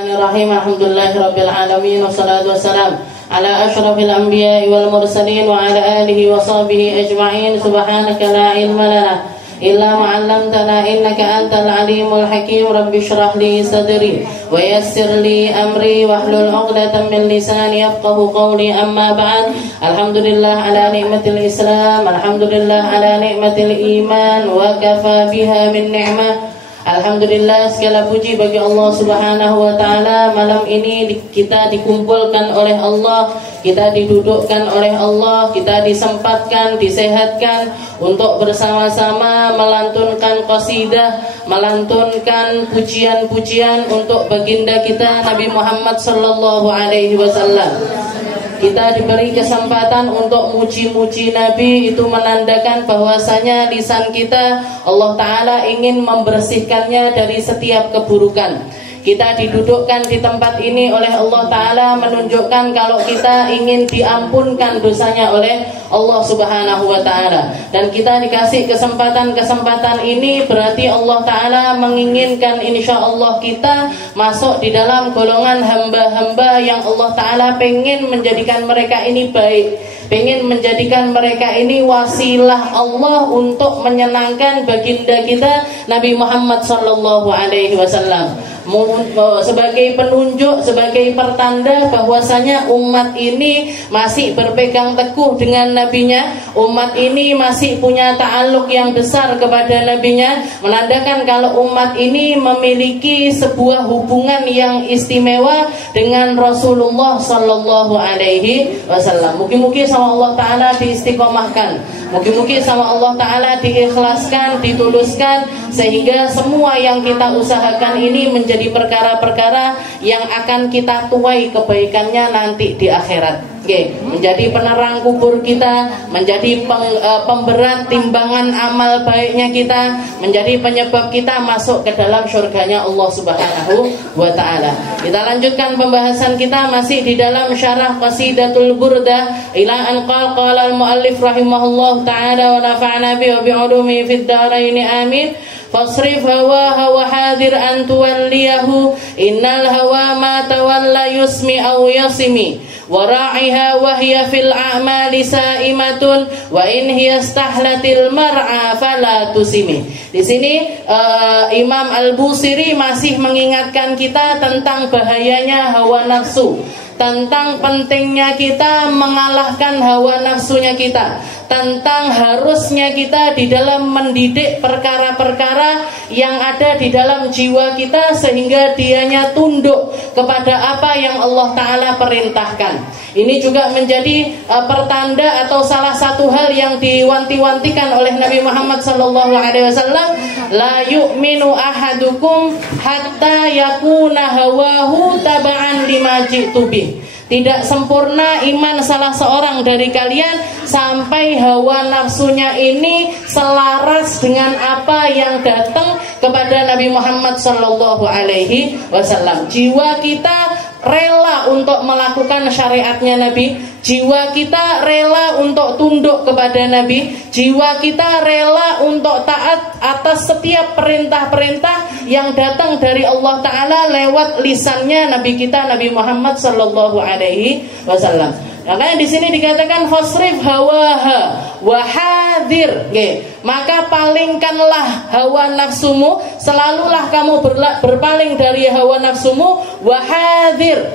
Bismillahirrahmanirrahim. Alhamdulillahirabbil alamin wassalatu wassalam ala asyrafil anbiya'i wal mursalin wa ala alihi wa sahbihi ajma'in. Subhanaka la ilma lana illa ma 'allamtana innaka antal alimul hakim. Rabbi shrah li sadri wa yassir li amri wahlul 'uqdatam min lisani yafqahu qawli. Amma ba'd. Alhamdulillah ala ni'matil Islam, alhamdulillah ala ni'matil iman, wa kafa biha min ni'mah. Alhamdulillah, segala puji bagi Allah Subhanahu wa taala. Malam ini kita dikumpulkan oleh Allah, kita didudukkan oleh Allah, kita disempatkan, disehatkan untuk bersama-sama melantunkan qasidah, melantunkan pujian-pujian untuk baginda kita Nabi Muhammad sallallahu alaihi wasallam. Kita diberi kesempatan untuk muji-muji Nabi, itu menandakan bahwasanya lisan kita Allah Ta'ala ingin membersihkannya dari setiap keburukan. Kita didudukkan di tempat ini oleh Allah Ta'ala menunjukkan kalau kita ingin diampunkan dosanya oleh Allah Subhanahu wa Ta'ala. Dan kita dikasih kesempatan ini berarti Allah Ta'ala menginginkan insya Allah kita masuk di dalam golongan hamba-hamba yang Allah Ta'ala pengen menjadikan mereka ini baik, pengen menjadikan mereka ini wasilah Allah untuk menyenangkan baginda kita Nabi Muhammad sallallahu alaihi wasallam. Sebagai penunjuk, sebagai pertanda bahwasanya umat ini masih berpegang teguh dengan nabinya, umat ini masih punya ta'alluq yang besar kepada nabinya, menandakan kalau umat ini memiliki sebuah hubungan yang istimewa dengan Rasulullah sallallahu alaihi wasallam. Mugi-mugi sama Allah Ta'ala diistiqomahkan, mugi-mugi sama Allah Ta'ala diikhlaskan, dituluskan, sehingga semua yang kita usahakan ini menjadi perkara-perkara yang akan kita tuai kebaikannya nanti di akhirat. Menjadi penerang kubur kita, menjadi pemberat timbangan amal baiknya kita, menjadi penyebab kita masuk ke dalam surganya Allah Subhanahu wa Ta'ala. Kita lanjutkan pembahasan kita masih di dalam syarah Qasidatul Burdah ila an qala al-muallif rahimahullah ta'ala wa nafa'na bi wa bi'ulumi fid dharain amin. Fasrif hawa wa hadir an tuwalliyahu innal hawa ma tawalla yusmi aw yasimi wa ra'iha wa hiya fil a'mali sa'imatun wa in hiya istahlatil mar'a fala tusimi. Di sini Imam Al-Busiri masih mengingatkan kita tentang bahayanya hawa nafsu, tentang pentingnya kita mengalahkan hawa nafsunya kita, tentang harusnya kita di dalam mendidik perkara-perkara yang ada di dalam jiwa kita sehingga dianya tunduk kepada apa yang Allah Ta'ala perintahkan. Ini juga menjadi pertanda atau salah satu hal yang diwanti-wantikan oleh Nabi Muhammad SAW. La yu'minu ahadukum hatta yakuna hawahu taba'an lima ji'tu bih. Tidak sempurna iman salah seorang dari kalian sampai hawa nafsunya ini selaras dengan apa yang datang kepada Nabi Muhammad sallallahu alaihi wasallam. Jiwa kita rela untuk melakukan syariatnya Nabi, jiwa kita rela untuk tunduk kepada Nabi, jiwa kita rela untuk taat atas setiap perintah-perintah yang datang dari Allah Ta'ala lewat lisannya Nabi kita Nabi Muhammad sallallahu alaihi wasallam. Makanya di sini dikatakan fasrif hawaha wa hadir. Maka palingkanlah hawa nafsumu, selalulah kamu berpaling dari hawa nafsumu, wa hadir.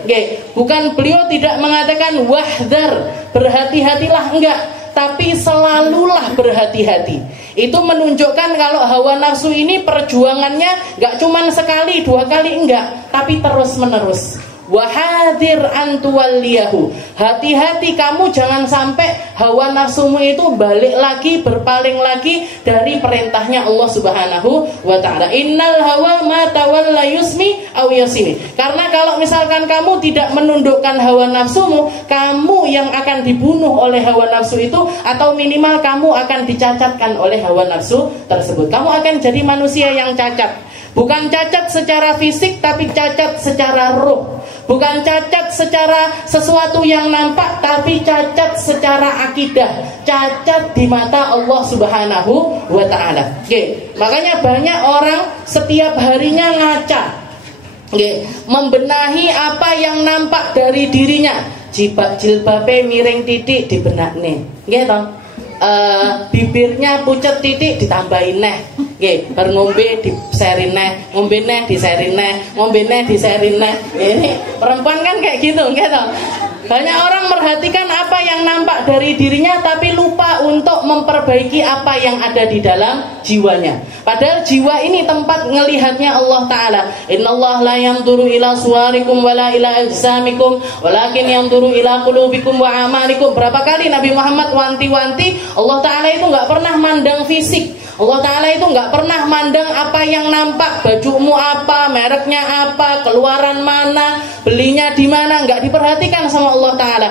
Bukan beliau tidak mengatakan wahdar, berhati-hatilah, enggak, tapi selalulah berhati-hati. Itu menunjukkan kalau hawa nafsu ini perjuangannya enggak cuma sekali, dua kali, enggak, tapi terus-menerus. Wahadir antuwalliyahu, hati-hati kamu jangan sampai hawa nafsumu itu balik lagi, berpaling lagi dari perintahnya Allah Subhanahu wa Ta'ala. Innal hawa ma tawalla yusmi aw yasimi. Karena kalau misalkan kamu tidak menundukkan hawa nafsumu, kamu yang akan dibunuh oleh hawa nafsu itu, atau minimal kamu akan dicacatkan oleh hawa nafsu tersebut. Kamu akan jadi manusia yang cacat. Bukan cacat secara fisik, tapi cacat secara ruh. Bukan cacat secara sesuatu yang nampak, tapi cacat secara akidah, cacat di mata Allah Subhanahu wa Ta'ala. Makanya banyak orang setiap harinya ngaca. membenahi apa yang nampak dari dirinya. Jilbabe miring titik dibenakne, nggih to. Bibirnya pucet titik ditambahin neh, nggih. Bar ngombe diserin neh, ngombe neh diserin neh, ngombe neh diserin neh. Ini perempuan kan kayak gitu, nggih to. Banyak orang merhatikan apa yang nampak dari dirinya tapi lupa untuk memperbaiki apa yang ada di dalam jiwanya. Padahal jiwa ini tempat ngelihatnya Allah Ta'ala. Innallaha la yanzuru ila suwarikum wala ila ajsamikum walakin yanzuru ila qulubikum wa amalikum. Berapa kali Nabi Muhammad wanti-wanti, Allah Ta'ala itu gak pernah mandang fisik. Allah Ta'ala itu gak pernah mandang apa yang nampak, bajumu apa, mereknya apa, keluaran mana, belinya di mana, gak diperhatikan sama Allah Ta'ala.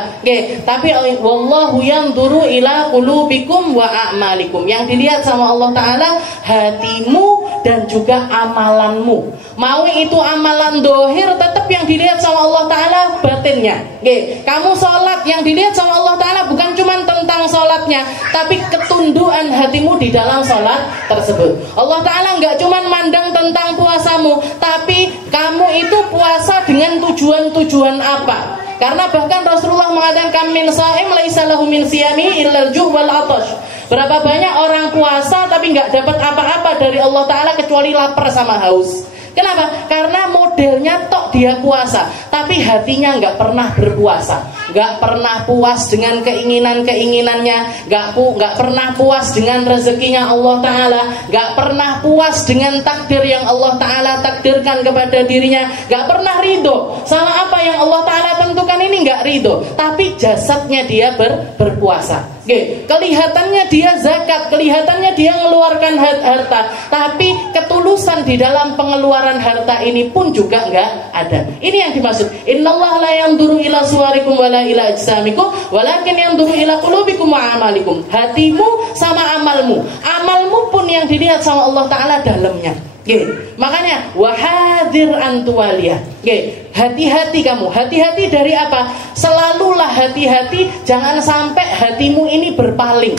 Tapi wallahu yanzuru ila qulubikum wa a'malikum. Yang dilihat sama Allah Ta'ala hatimu dan juga amalanmu. Mau itu amalan dohir, tetap yang dilihat sama Allah Ta'ala batinnya. Kamu sholat, yang dilihat sama Allah Ta'ala bukan cuma tentang sholatnya, tapi ketundukan hatimu di dalam sholat tersebut. Allah Ta'ala nggak cuma mandang tentang puasamu, tapi kamu itu puasa dengan tujuan-tujuan apa. Karena bahkan Rasulullah mengatakan min sha'im laisa lahu min siyami illa al-ju' wal 'atash. Berapa banyak orang puasa tapi nggak dapat apa-apa dari Allah Ta'ala kecuali lapar sama haus. Kenapa? Karena modelnya tok dia puasa, tapi hatinya nggak pernah berpuasa, nggak pernah puas dengan keinginan-keinginannya, nggak pernah puas dengan rezekinya Allah Ta'ala, nggak pernah puas dengan takdir yang Allah Ta'ala takdirkan kepada dirinya, nggak pernah ridho sama apa yang Allah Ta'ala tentukan ini, nggak ridho, tapi jasadnya dia berpuasa. Kelihatannya dia zakat, kelihatannya dia mengeluarkan harta, tapi ketulusan di dalam pengeluaran harta ini pun juga nggak ada. Ini yang dimaksud. Innallaha la yanzuru ila suwarikum wala ila ajsamikum walakin yanzuru ila qulubikum wa amalikum. Hatimu sama amalmu. Amalmu pun yang dilihat sama Allah Ta'ala dalamnya. Makanya wahadir antualiyah. Hati-hati kamu. Hati-hati dari apa? Selalulah hati-hati, jangan sampai hatimu ini berpaling.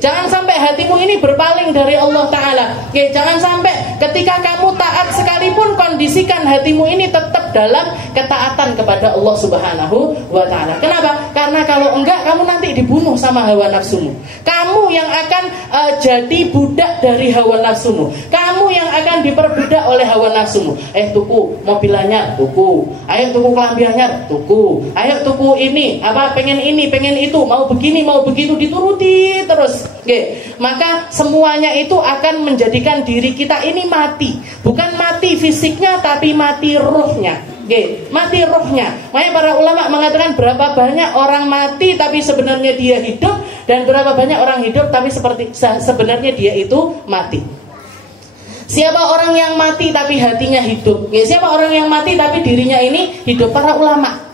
Jangan sampai hatimu ini berpaling dari Allah Ta'ala. Jangan sampai ketika kamu taat sekalipun, kondisikan hatimu ini tetap dalam ketaatan kepada Allah Subhanahu wa Ta'ala. Kenapa? Karena kalau enggak, kamu nanti dibunuh sama hawa nafsumu. Kamu yang akan jadi budak dari hawa nafsumu. Kamu yang akan diperbudak oleh hawa nafsumu. Tuku mobil anyar, tuku. Ayo tuku kelambi anyar, tuku. Ayo tuku ini, pengen ini, pengen itu, mau begini, mau begitu, dituruti terus. Maka semuanya itu akan menjadikan diri kita ini mati. Bukan mati fisiknya, tapi mati ruhnya. Mati ruhnya. Makanya para ulama mengatakan berapa banyak orang mati tapi sebenarnya dia hidup, dan berapa banyak orang hidup tapi sebenarnya dia itu mati. Siapa orang yang mati tapi hatinya hidup? Siapa orang yang mati tapi dirinya ini hidup? Para ulama.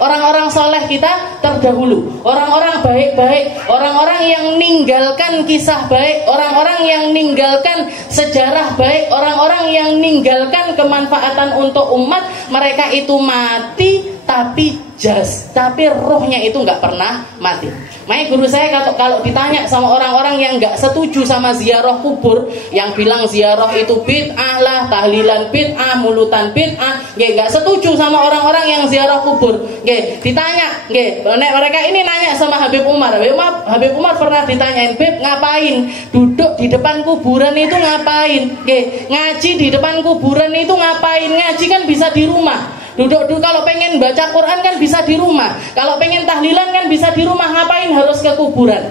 Orang-orang soleh kita terdahulu, orang-orang baik-baik, orang-orang yang ninggalkan kisah baik, orang-orang yang ninggalkan sejarah baik, orang-orang yang ninggalkan kemanfaatan untuk umat. Mereka itu mati tapi ruhnya itu nggak pernah mati. Makanya guru saya kalau ditanya sama orang-orang yang nggak setuju sama ziarah kubur, yang bilang ziarah itu bid'ah lah, tahlilan bid'ah, mulutan bid'ah, nggak setuju sama orang-orang yang ziarah kubur. Ditanya, mereka ini nanya sama Habib Umar. Habib Umar pernah ditanyain, Bib, ngapain duduk di depan kuburan itu, ngapain? Ngaji di depan kuburan itu ngapain? Ngaji kan bisa di rumah. Duduk kalau pengen baca Quran kan bisa di rumah. Kalau pengen tahlilan kan bisa di rumah. Ngapain harus ke kuburan?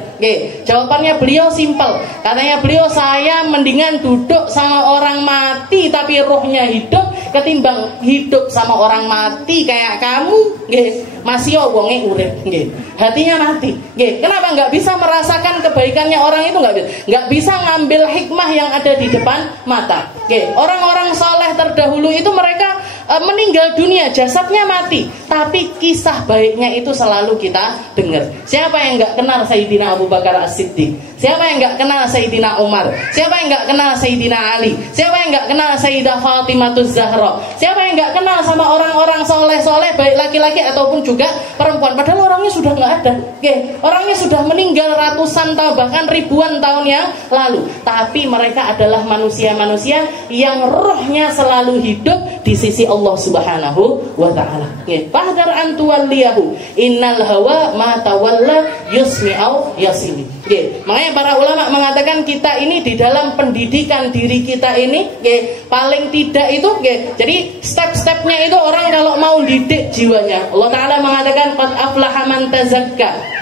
Jawabannya beliau simpel. Katanya beliau, saya mendingan duduk sama orang mati tapi ruhnya hidup, ketimbang hidup sama orang mati kayak kamu. Masih wonge urip. Hatinya mati. Kenapa nggak bisa merasakan kebaikannya orang itu? Nggak bisa ngambil hikmah yang ada di depan mata. Orang-orang soleh terdahulu itu mereka meninggal dunia, jasadnya mati, tapi kisah baiknya itu selalu kita dengar. Siapa yang nggak kenal Sayyidina Abu Bakar As-Siddiq? Siapa yang nggak kenal Sayyidina Umar? Siapa yang nggak kenal Sayyidina Ali? Siapa yang nggak kenal Sayyidah Fatimah Zahra? Siapa yang nggak kenal sama orang-orang soleh-soleh, baik laki-laki ataupun juga perempuan? Padahal orangnya sudah nggak ada, orangnya sudah meninggal ratusan tahun bahkan ribuan tahun yang lalu. Tapi mereka adalah manusia-manusia yang rohnya selalu hidup di sisi Allah Subhanahu wa Ta'ala. Fahdar an tuwalliyahu innal hawa ma tawalla yusmi'au yasili. Makanya para ulama mengatakan kita ini di dalam pendidikan diri kita ini paling tidak itu jadi step-stepnya itu orang kalau mau didik jiwanya, Allah Ta'ala mengatakan qad aflaha man tazakka.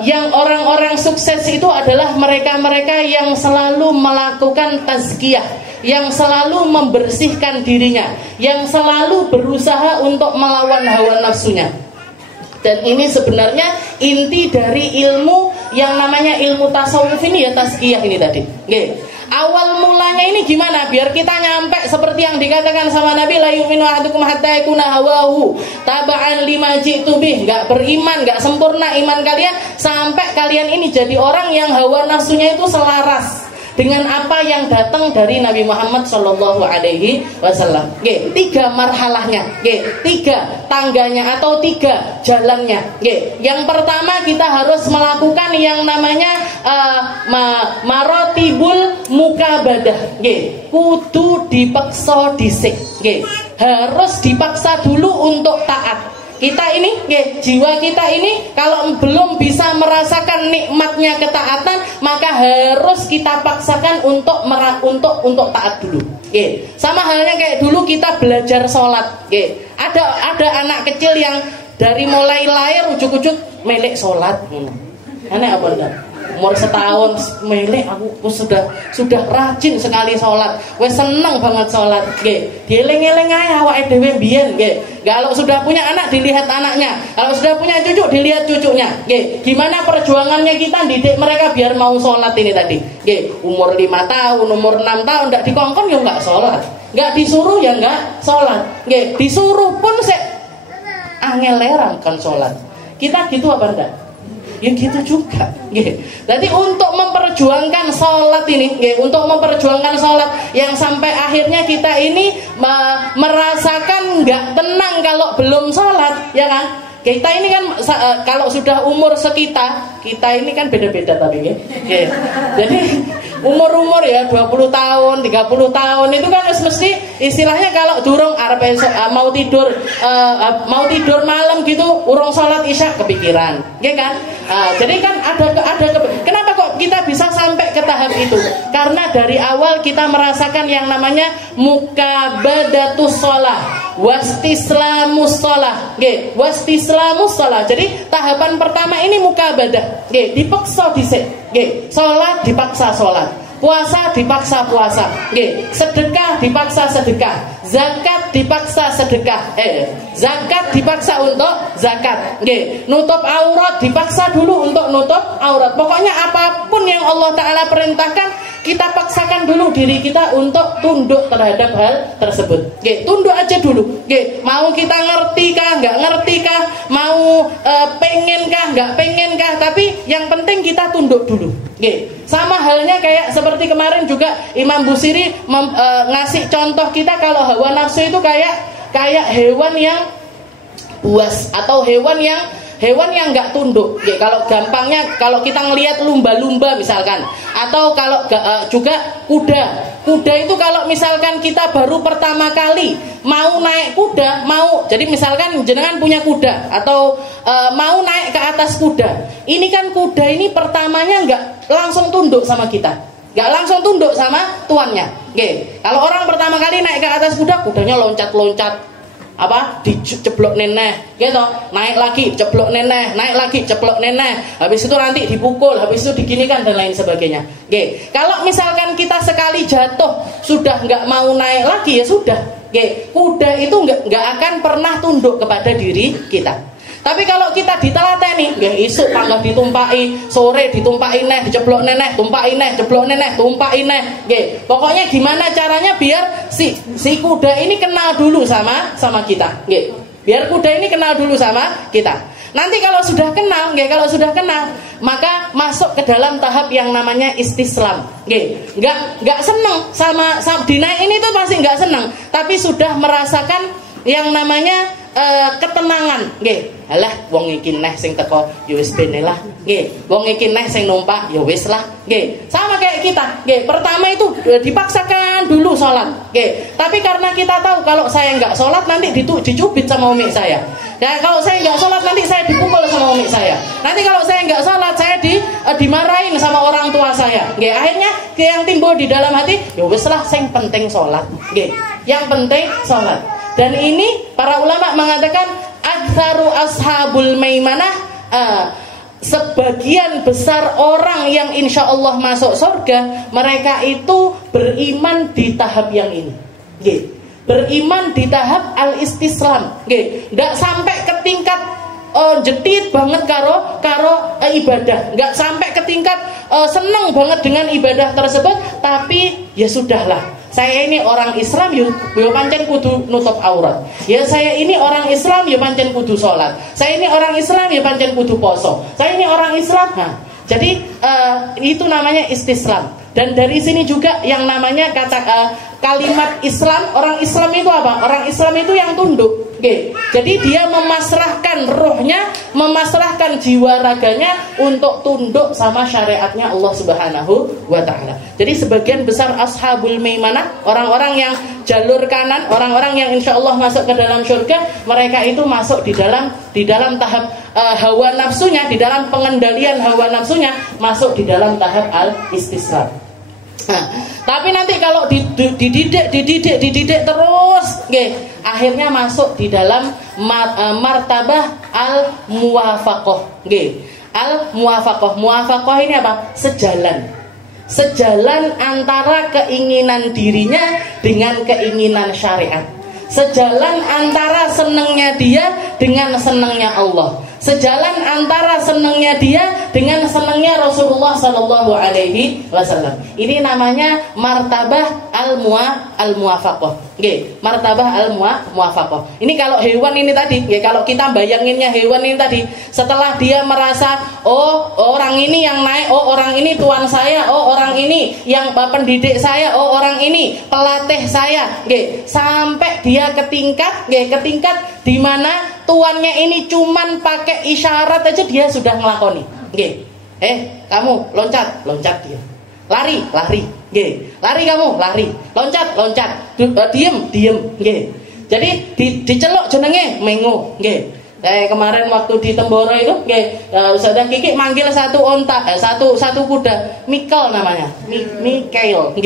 Yang orang-orang sukses itu adalah mereka-mereka yang selalu melakukan tazkiyah, yang selalu membersihkan dirinya, yang selalu berusaha untuk melawan hawa nafsunya. Dan ini sebenarnya inti dari ilmu yang namanya ilmu tasawuf ini ya, tazkiyah ini tadi. Awal mulanya ini gimana biar kita nyampe seperti yang dikatakan sama Nabi, la yu'minu ahadukum hatta yakuna hawahu taba'an lima ji'tu bih. Enggak beriman, enggak sempurna iman kalian sampai kalian ini jadi orang yang hawa nafsunya itu selaras dengan apa yang datang dari Nabi Muhammad Shallallahu Alaihi Wasallam. 3 marhalahnya, 3 tangganya atau 3 jalannya. Yang pertama kita harus melakukan yang namanya marotibul mukabadah. Kudu dipaksa disik. Harus dipaksa dulu untuk taat. Kita ini, jiwa kita ini kalau belum bisa merasakan nikmatnya ketaatan, maka harus kita paksakan untuk taat dulu. Sama halnya kayak dulu kita belajar sholat. Ada anak kecil yang dari mulai lahir ujuk-ujuk melek sholat. Aneh apa enggak? Umur setahun melek aku sudah rajin sekali sholat, wes seneng banget sholat. Dieling-eling aja awake dhewe mbiyen. Kalau sudah punya anak dilihat anaknya, kalau sudah punya cucu dilihat cucunya. Gimana perjuangannya kita didik mereka biar mau sholat ini tadi. Umur 5 tahun, umur 6 tahun ndak dikongkon ya nggak sholat, nggak disuruh ya nggak sholat. Disuruh pun angel lerang kan sholat. Kita gitu apa enggak? Ya gitu juga. Jadi untuk memperjuangkan sholat ini, untuk memperjuangkan sholat yang sampai akhirnya kita ini merasakan nggak tenang kalau belum sholat, ya kan? Kita ini kan kalau sudah umur sekitar kita ini kan beda-beda tapi jadi umur ya 20 tahun, 30 tahun itu kan mesti istilahnya kalau durung arep mau tidur malam gitu, urung sholat isya kepikiran, ya kan? Jadi kan ada kenapa kok kita bisa sampai ke tahap itu? Karena dari awal kita merasakan yang namanya mukabadatus shalah, wastislamus shalah, wastislamus shalah. Jadi tahapan pertama ini mukabadah, dipaksa dhisik, salat dipaksa salat, puasa dipaksa puasa, sedekah dipaksa sedekah, zakat dipaksa sedekah, zakat dipaksa untuk zakat, nutup aurat dipaksa dulu untuk nutup aurat. Pokoknya apapun yang Allah Ta'ala perintahkan kita paksakan dulu diri kita untuk tunduk terhadap hal tersebut. Tunduk aja dulu. Mau kita ngerti kah, nggak ngerti kah, mau pengen kah, nggak pengen kah, tapi yang penting kita tunduk dulu. Sama halnya kayak seperti kemarin juga Imam Busiri ngasih contoh kita kalau hawa nafsu itu kayak hewan yang buas atau hewan yang nggak tunduk. Kalau gampangnya kalau kita ngelihat lumba-lumba misalkan, atau kalau juga kuda itu kalau misalkan kita baru pertama kali mau naik kuda, jadi misalkan jenengan punya kuda atau mau naik ke atas kuda, ini kan kuda ini pertamanya nggak langsung tunduk sama kita, nggak langsung tunduk sama tuannya. Kalau orang pertama kali naik ke atas kuda, kudanya loncat-loncat, diceblok neneh gitu, naik lagi ceblok neneh, naik lagi ceblok neneh, habis itu nanti dipukul, habis itu diginikan dan lain sebagainya. Kalau misalkan kita sekali jatuh sudah nggak mau naik lagi, ya sudah, kuda itu nggak akan pernah tunduk kepada diri kita. Tapi kalau kita ditelateni, isuk pangga ditumpahi, sore ditumpahi neh, diceblok neneh, tumpahi neh, ceblok neneh, tumpahi neh. Pokoknya gimana caranya biar si kuda ini kenal dulu sama kita. Biar kuda ini kenal dulu sama kita. Nanti kalau sudah kenal, maka masuk ke dalam tahap yang namanya istislam. Nggak seneng sama dinaikin itu pasti nggak seneng, tapi sudah merasakan yang namanya ketenangan. Alah wong iki neh sing teko ya wis bene lah. Wong iki neh sing numpak ya wis lah. Sama kayak kita. Pertama itu dipaksakan dulu sholat. Tapi karena kita tahu kalau saya nggak sholat nanti dicubit sama umi saya. Ya, kalau saya nggak sholat nanti saya dipukul sama umi saya. Nanti kalau saya nggak sholat saya dimarahin sama orang tua saya. Akhirnya yang timbul di dalam hati, ya wis lah, sing penting sholat. Yang penting sholat. Dan ini para ulama mengatakan aktsaru ashabul maimanah, sebagian besar orang yang insya Allah masuk surga, mereka itu beriman di tahap yang ini. Beriman di tahap al-istislam. Nggak sampai ke tingkat jedit banget karo ibadah, nggak sampai ke tingkat seneng banget dengan ibadah tersebut, tapi ya sudahlah. Saya ini orang Islam, ya pancen kudu nutup aurat. Ya saya ini orang Islam, ya pancen kudu sholat. Saya ini orang Islam, ya pancen kudu poso. Saya ini orang Islam. Jadi itu namanya istislam. Dan dari sini juga yang namanya kalimat Islam. Orang Islam itu apa? Orang Islam itu yang tunduk. Jadi dia memasrahkan ruhnya, memasrahkan jiwa raganya untuk tunduk sama syariatnya Allah Subhanahu wa ta'ala. Jadi sebagian besar ashabul maimanah, orang-orang yang jalur kanan, orang-orang yang insya Allah masuk ke dalam surga, mereka itu masuk di dalam tahap hawa nafsunya, di dalam pengendalian hawa nafsunya, masuk di dalam tahap al-istislam. Tapi nanti kalau dididik terus, akhirnya masuk di dalam martabah al-muwafaqah. Al-muwafaqah. Muwafaqah ini apa? Sejalan antara keinginan dirinya dengan keinginan syariat. Sejalan antara senangnya dia dengan senangnya Allah. Sejalan antara senangnya dia dengan senangnya Rasulullah Sallallahu Alaihi Wasallam. Ini namanya martabah al-muwafaqah. Martabah al-muwafaqah. Ini kalau hewan ini tadi, kalau kita bayanginnya hewan ini tadi, setelah dia merasa, oh orang ini yang naik, oh orang ini tuan saya, oh orang ini yang pendidik saya, oh orang ini pelatih saya, sampai dia ke tingkat di mana tuannya ini cuman pakai isyarat aja dia sudah ngelakoni. Kamu loncat dia. Lari. Lari kamu, lari. Loncat. Diem. Jadi diceluk jenenge mengo. Kemarin waktu di Temboro itu, Ustazah Kiki manggil satu kuda, Mikel namanya, Mikael,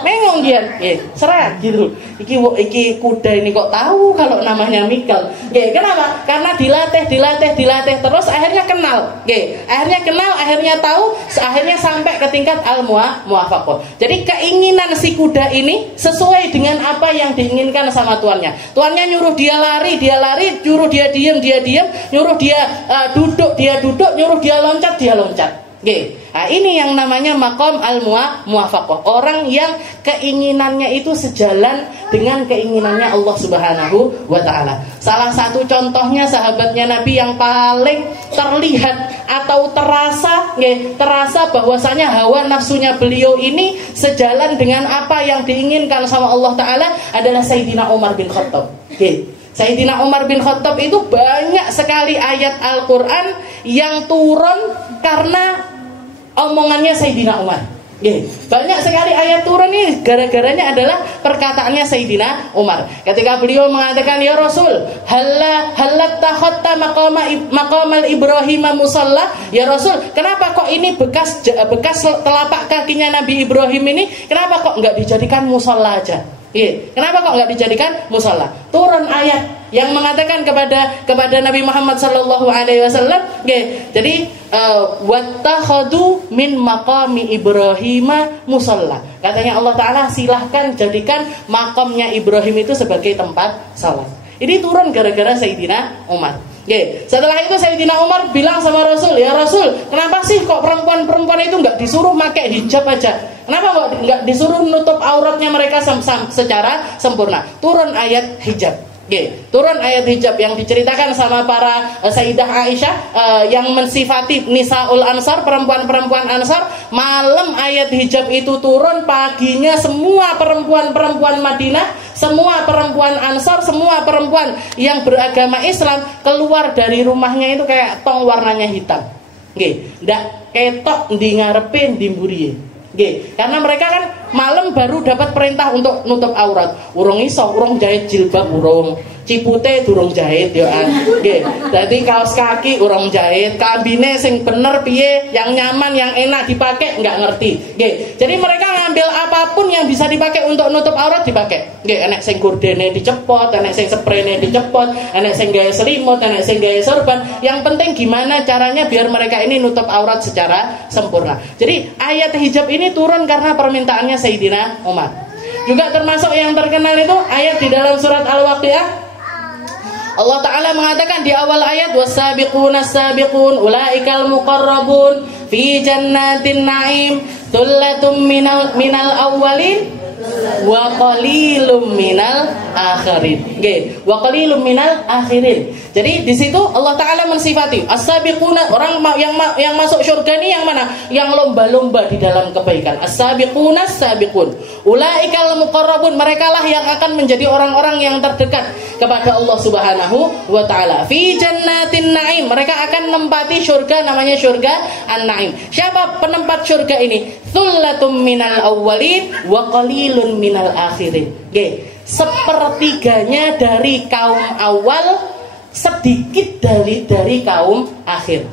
mengong dia, serak gitu. Iki kuda ini kok tahu kalau namanya Mikel? Kenapa? Karena dilatih terus, akhirnya kenal, akhirnya tahu, akhirnya sampai ke tingkat al-muwafaqah. Jadi keinginan si kuda ini sesuai dengan apa yang diinginkan sama tuannya. Tuannya nyuruh dia lari, nyuruh dia diam, nyuruh dia duduk, nyuruh dia loncat. Nah, ini yang namanya maqam al-muwafaqah. Orang yang keinginannya itu sejalan dengan keinginannya Allah Subhanahu wa ta'ala. Salah satu contohnya sahabatnya Nabi yang paling terlihat atau terasa bahwasanya hawa nafsunya beliau ini sejalan dengan apa yang diinginkan sama Allah ta'ala adalah Sayyidina Umar bin Khattab. Sayyidina Umar bin Khattab itu banyak sekali ayat Al-Quran yang turun karena omongannya Sayyidina Umar. Banyak sekali ayat turun ini gara-garanya adalah perkataannya Sayyidina Umar. Ketika beliau mengatakan, ya Rasul, halat takhatta maqamal Ibrahim musalla. Ya Rasul, kenapa kok ini bekas telapak kakinya Nabi Ibrahim ini, kenapa kok enggak dijadikan musalla aja? Kenapa kok nggak dijadikan musalla? Turun ayat yang mengatakan kepada Nabi Muhammad Sallallahu Alaihi Wasallam. Jadi wattakhadu min maqami Ibrahim musalla. Katanya Allah Taala, silahkan jadikan makamnya Ibrahim itu sebagai tempat salat. Ini turun gara-gara Sayyidina Umar. Setelah itu Sayyidina Umar bilang sama Rasul, ya Rasul, kenapa sih kok perempuan itu nggak disuruh pakai hijab aja? Kenapa nggak disuruh nutup auratnya mereka secara sempurna? Turun ayat hijab. Turun ayat hijab yang diceritakan sama para Sayyidah Aisyah yang mensifati Nisaul Ansar, perempuan-perempuan Ansar. Malam ayat hijab itu turun, paginya semua perempuan-perempuan Madinah, semua perempuan Ansar, semua perempuan yang beragama Islam keluar dari rumahnya itu kayak tong warnanya hitam. Ndak ketok di ngarepe di mburiye. Karena mereka kan malam baru dapat perintah untuk nutup aurat. Urung iso, urung jahit jilbab, urung cipute durung jahit ya an. Dadi kaos kaki urung jahit, kambine sing bener piye, yang nyaman, yang enak dipakai nggak ngerti. Jadi mereka ngambil apapun yang bisa dipakai untuk nutup aurat dipakai. Enek sing gordene dicepot, enek sing sprene dicepot, enek sing gawe selimut, enek sing gawe sorban. Yang penting gimana caranya biar mereka ini nutup aurat secara sempurna. Jadi ayat hijab ini turun karena permintaannya Sayyidina Umar. Juga termasuk yang terkenal itu ayat di dalam surat Al-Waqiah. Allah Ta'ala mengatakan di awal ayat, was-sabiquna as-sabiqun ulaikal muqarrabun fi jannatin na'im thullatun minal awwalin wa qalilum minal akhirin. Wa qalilum minal akhirin. Jadi di situ Allah Ta'ala mensifati as-sabiquna, orang yang masuk surga ini yang mana? Yang lomba-lomba di dalam kebaikan. As-sabiquna as-sabiqun ulaikal muqarrabun, merekalah yang akan menjadi orang-orang yang terdekat kepada Allah Subhanahu wa Ta'ala. Fi jannatin na'im, mereka akan menempati surga namanya surga An-Na'im. Siapa penempat surga ini? Thullatum minal awwalin wa qalilun minal akhirin. Sepertiganya dari kaum awal, sedikit dari kaum akhir.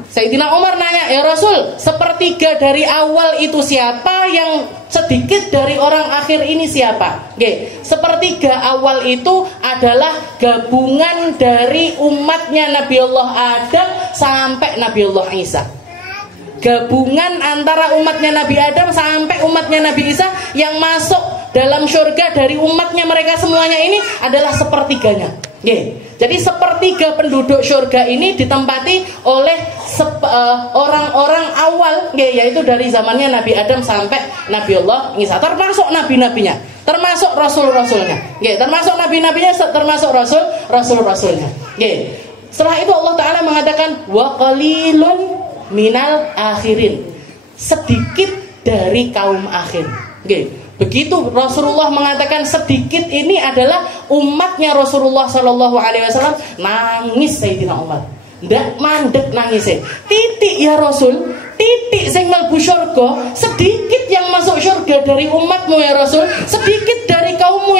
Sayyidina Umar nanya, ya Rasul, sepertiga dari awal itu siapa? Yang sedikit dari orang akhir ini siapa? Sepertiga awal itu adalah gabungan dari umatnya Nabi Allah Adam sampai Nabi Allah Isa. Gabungan antara umatnya Nabi Adam sampai umatnya Nabi Isa, yang masuk dalam surga dari umatnya mereka semuanya ini adalah sepertiganya. Jadi sepertiga penduduk surga ini ditempati oleh orang-orang awal, yaitu dari zamannya Nabi Adam sampai Nabi Allah Isa, termasuk nabi-nabinya, termasuk rasul-rasulnya, termasuk nabi-nabinya, termasuk rasul-rasulnya. Setelah itu Allah Ta'ala mengatakan wa qalilun minal akhirin, sedikit dari kaum akhir. Begitu Rasulullah mengatakan sedikit ini adalah umatnya Rasulullah Shallallahu Alaihi Wasallam. Nangis Sayyidina Umar, ndak mandek nangisnya. Titik ya Rasul, titik sing mlebu surga, sedikit yang masuk surga dari umatmu ya Rasul, sedikit dari kaummu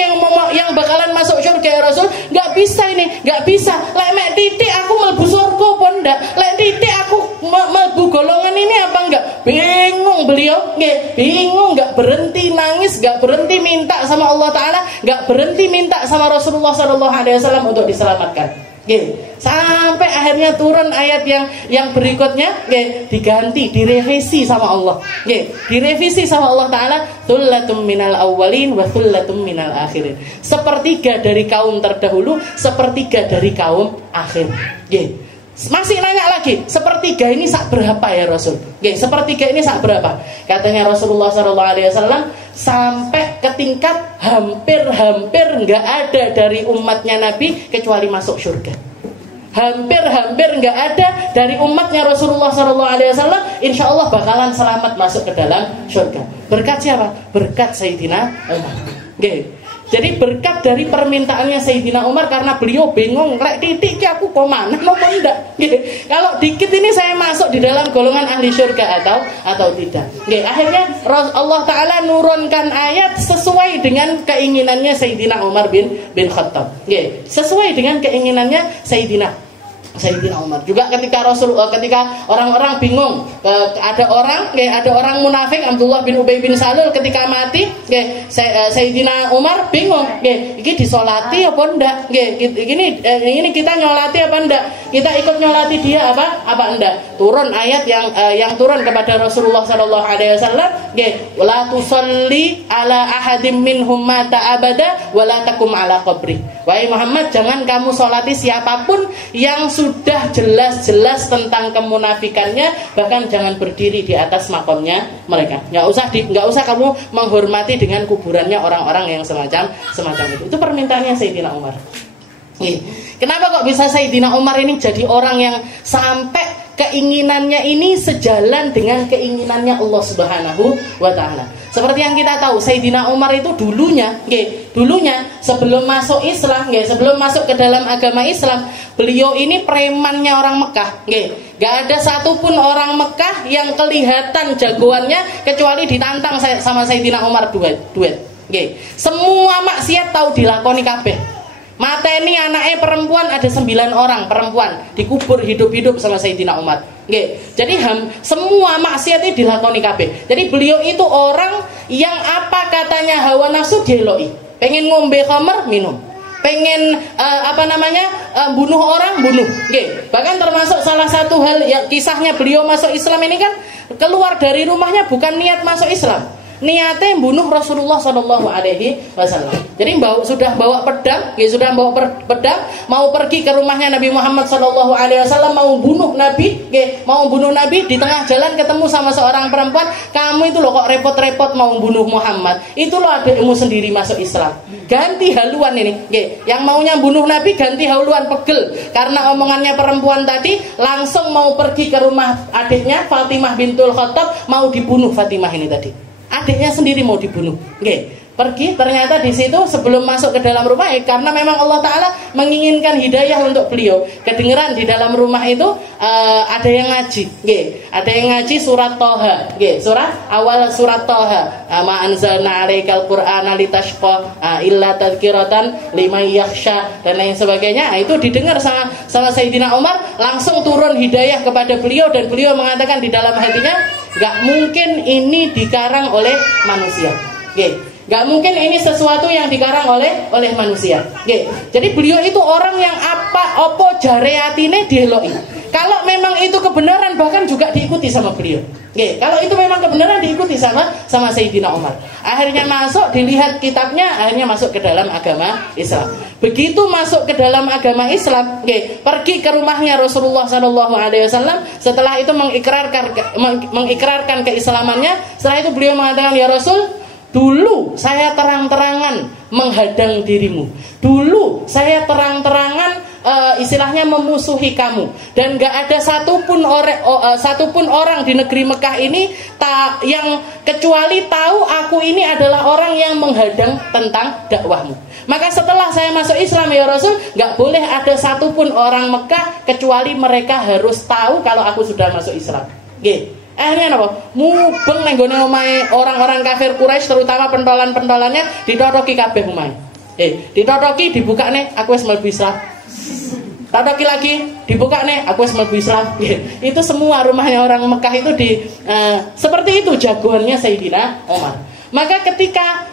yang bakalan masuk surga ya Rasul. Nggak bisa ini, nggak bisa. Lek mek titik aku mlebu surga apa ndak? Lek titik aku mlebu golongan ini apa enggak? Bingung beliau, bingung, nggak berhenti nangis, nggak berhenti minta sama Allah Ta'ala, nggak berhenti minta sama Rasulullah Shallallahu Alaihi Wasallam untuk diselamatkan. Sampai akhirnya turun ayat yang berikutnya, diganti, direvisi sama Allah, direvisi sama Allah Ta'ala, thullatum minal awwalin wa thullatum minal akhirin, sepertiga dari kaum terdahulu, sepertiga dari kaum akhir. Masih nanya lagi, sepertiga ini sak berapa ya Rasul? Sepertiga ini sak berapa? Katanya Rasulullah SAW sampai ke tingkat hampir nggak ada dari umatnya Nabi kecuali masuk surga. Hampir nggak ada dari umatnya Rasulullah SAW, insya Allah bakalan selamat masuk ke dalam surga. Berkat siapa? Berkat Sayyidina Umar. Jadi berkat dari permintaannya Sayyidina Umar, karena beliau bingung, lek titik aku kemana, mau ndak? Kalau dikit ini saya masuk di dalam golongan ahli surga atau tidak? Akhirnya Allah Ta'ala nurunkan ayat sesuai dengan keinginannya Sayyidina Umar bin Khattab. Sesuai dengan keinginannya Sayyidina Umar. Juga ketika orang-orang bingung, ada orang munafik Abdullah bin Ubay bin Salul ketika mati, Sayyidina Umar bingung, ini disolati apa ndak? Ini kita nyolati apa ndak? Kita ikut nyolati dia apa ndak? Turun ayat yang turun kepada Rasulullah Sallallahu Alaihi Wasallam, la tusalli ala ahadim minhum mata abada wa la takum ala qabri. Wahai Muhammad, jangan kamu solati siapapun yang sudah sudah jelas-jelas tentang kemunafikannya, bahkan jangan berdiri di atas makomnya mereka. Nggak usah kamu menghormati dengan kuburannya orang-orang yang semacam itu. Itu permintaannya Sayyidina Umar. Kenapa kok bisa Sayyidina Umar ini jadi orang yang sampai keinginannya ini sejalan dengan keinginannya Allah Subhanahu wa Ta'ala? Seperti yang kita tahu, Sayyidina Umar itu dulunya sebelum masuk Islam, sebelum masuk ke dalam agama Islam, beliau ini premannya orang Mekah. Gak ada satupun orang Mekah yang kelihatan jagoannya kecuali ditantang sama Sayyidina Umar duet. Semua maksiat tahu dilakoni kabeh. Mateni anaknya perempuan ada 9 orang perempuan dikubur hidup-hidup sama Sayyidina Umar. Jadi semua maksiat itu dilakoni kabeh. Jadi beliau itu orang yang apa katanya hawa nafsu dieloi. Pengen ngombe khamr, minum. Pengen bunuh orang, bunuh. Bahkan termasuk salah satu hal yang kisahnya beliau masuk Islam ini kan, keluar dari rumahnya bukan niat masuk Islam, niatnya bunuh Rasulullah SAW. Jadi sudah bawa pedang, mau pergi ke rumahnya Nabi Muhammad SAW, mau bunuh Nabi, di tengah jalan ketemu sama seorang perempuan. Kamu itu loh kok repot-repot mau bunuh Muhammad, itu loh adikmu sendiri masuk Islam. Ganti haluan ini, yang maunya bunuh Nabi ganti haluan, pegel karena omongannya perempuan tadi, langsung mau pergi ke rumah adiknya Fatimah bintul Khattab, mau dibunuh Fatimah ini tadi. Adiknya sendiri mau dibunuh. Pergi, ternyata di situ sebelum masuk ke dalam rumah, karena memang Allah Ta'ala menginginkan hidayah untuk beliau. Kedengeran di dalam rumah itu ada yang ngaji. Ada yang ngaji surat Toha. Awal surat Toha. Ma anzalna 'alaikal qur'ana litashqa illa tadhkiratan liman yakhsha, dan lain sebagainya. Itu didengar sama Sayyidina Umar, langsung turun hidayah kepada beliau, dan beliau mengatakan di dalam hatinya, gak mungkin ini dikarang oleh manusia. Gak mungkin ini sesuatu yang dikarang oleh manusia. Jadi beliau itu orang yang opo jareatine dieloi. Kalau memang itu kebenaran, bahkan juga diikuti sama beliau. Kalau itu memang kebenaran, diikuti sama Sayyidina Umar. Akhirnya masuk, dilihat kitabnya, akhirnya masuk ke dalam agama Islam. Begitu masuk ke dalam agama Islam, pergi ke rumahnya Rasulullah SAW. Setelah itu mengikrarkan keislamannya. Setelah itu beliau mengatakan, ya Rasul, dulu saya terang-terangan menghadang dirimu. Dulu saya terang-terangan istilahnya memusuhi kamu, dan gak ada satupun orang di negeri Mekah ini yang kecuali tahu aku ini adalah orang yang menghadang tentang dakwahmu. Maka setelah saya masuk Islam ya Rasul, gak boleh ada satupun orang Mekah kecuali mereka harus tahu kalau aku sudah masuk Islam. Akhirnya apa? Mubeng nang gone omahe orang-orang kafir Quraisy, terutama pentolan-pentolannya, ditotoki kabeh omahe. Ditotoki, dibukane, aku wis mlebu Islam. Totoki lagi, dibukane, aku wis mlebu Islam. Itu semua rumahnya orang Mekah itu seperti itu jagoannya Sayyidina Umar. Maka ketika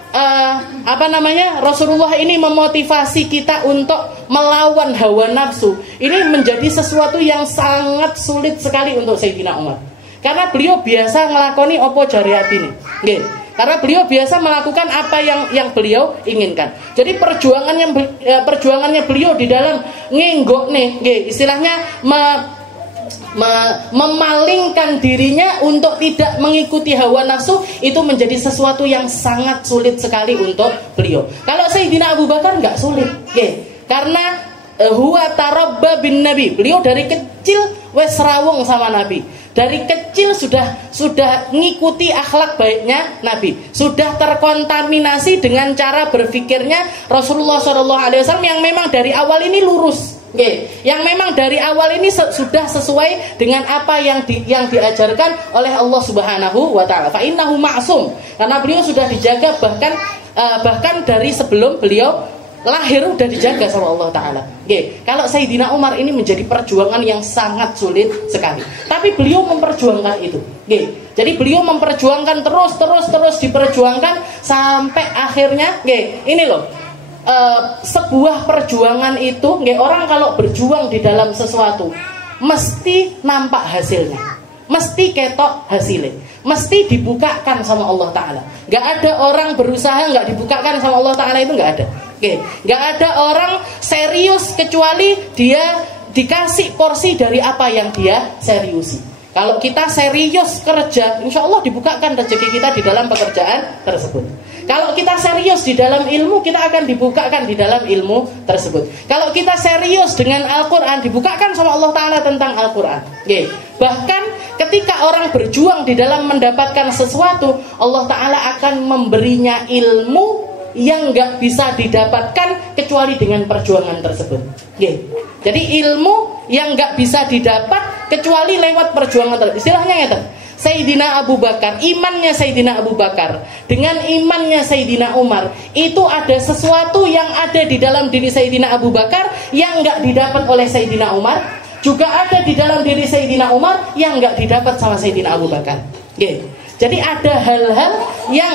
Rasulullah ini memotivasi kita untuk melawan hawa nafsu, ini menjadi sesuatu yang sangat sulit sekali untuk Sayyidina Umar. Karena beliau biasa ngelakoni opo jariatine. Karena beliau biasa melakukan apa yang beliau inginkan. Jadi perjuangannya beliau di dalam ngenggokne, istilahnya memalingkan dirinya untuk tidak mengikuti hawa nafsu, itu menjadi sesuatu yang sangat sulit sekali untuk beliau. Kalau Sayyidina Abu Bakar nggak sulit, karena huwa tarabba bin Nabi. Beliau dari kecil wes rawung sama Nabi. Dari kecil sudah ngikuti akhlak baiknya Nabi. Sudah terkontaminasi dengan cara berpikirnya Rasulullah SAW yang memang dari awal ini lurus. Yang memang dari awal ini sudah sesuai dengan apa yang diajarkan oleh Allah Subhanahu wa Ta'ala. Fa innahu ma'sum. Karena beliau sudah dijaga bahkan dari sebelum beliau lahir udah dijaga sama Allah Ta'ala. Kalau Sayyidina Umar ini menjadi perjuangan yang sangat sulit sekali, tapi beliau memperjuangkan itu. Jadi beliau memperjuangkan terus diperjuangkan sampai akhirnya ini loh, sebuah perjuangan itu, orang kalau berjuang di dalam sesuatu mesti nampak hasilnya, mesti ketok hasilnya, mesti dibukakan sama Allah Ta'ala. Gak ada orang berusaha gak dibukakan sama Allah Ta'ala, itu gak ada. Gak ada orang serius kecuali dia dikasih porsi dari apa yang dia seriusi. Kalau kita serius kerja, insya Allah dibukakan rezeki kita di dalam pekerjaan tersebut. Kalau kita serius di dalam ilmu, kita akan dibukakan di dalam ilmu tersebut. Kalau kita serius dengan Al-Quran, dibukakan sama Allah Ta'ala tentang Al-Quran. Bahkan ketika orang berjuang di dalam mendapatkan sesuatu, Allah Ta'ala akan memberinya ilmu yang gak bisa didapatkan kecuali dengan perjuangan tersebut. Jadi ilmu yang gak bisa didapat kecuali lewat perjuangan tersebut. Istilahnya ngeten, Sayyidina Abu Bakar, imannya Sayyidina Abu Bakar dengan imannya Sayyidina Umar, itu ada sesuatu yang ada di dalam diri Sayyidina Abu Bakar yang gak didapat oleh Sayyidina Umar, juga ada di dalam diri Sayyidina Umar yang gak didapat sama Sayyidina Abu Bakar. Jadi ada hal-hal yang